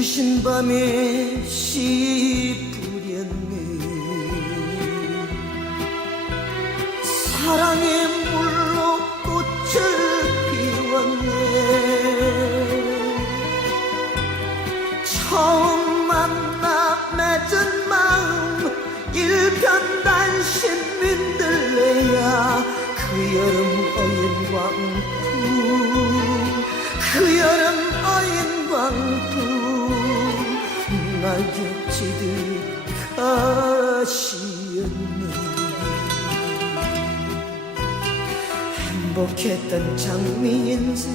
긴 밤에 씨 뿌렸네. 사랑의 물로 꽃을 피웠네. 처음 만나 맺은 마음 일편단심 민들레야. 그 여름 어인 광풍 그 여름 어인광풍 날 겹치듯 가시었네. 행복했던 장미 인생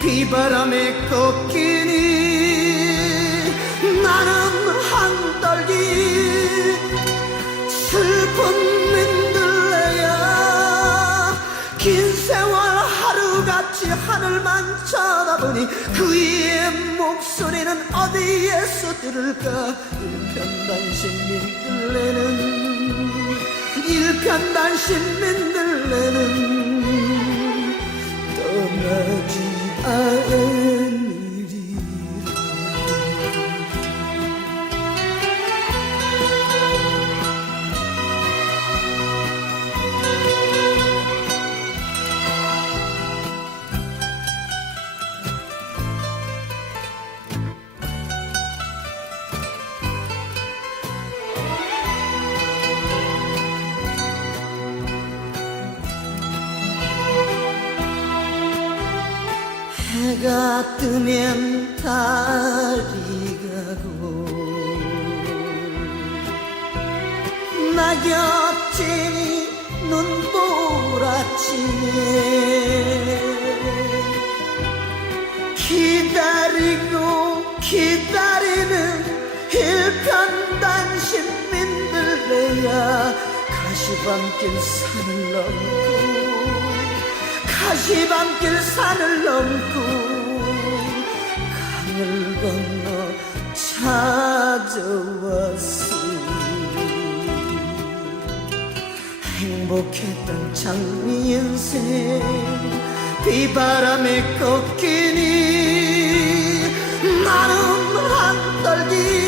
비바람에 꺾이니 하늘만 쳐다보니 그의 목소리는 어디에서 들을까? 일편단심 민들레는 일편단심 민들레는 해가 뜨면 달이 가고 낙엽진이 눈보라치네. 기다리고 기다리는 일편단심 민들레야. 가시밤길 산을 넘고 가 시밤길 산을 넘고 강을 건너 찾아왔어 행복했던 장미 인생 비바람에 꺾이니 나는 한 떨기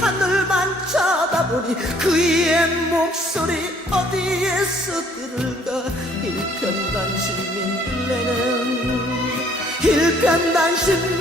하늘만 쳐다보니 그의 목소리 어디에서 들을까? 일편단심 민들레는 일편단심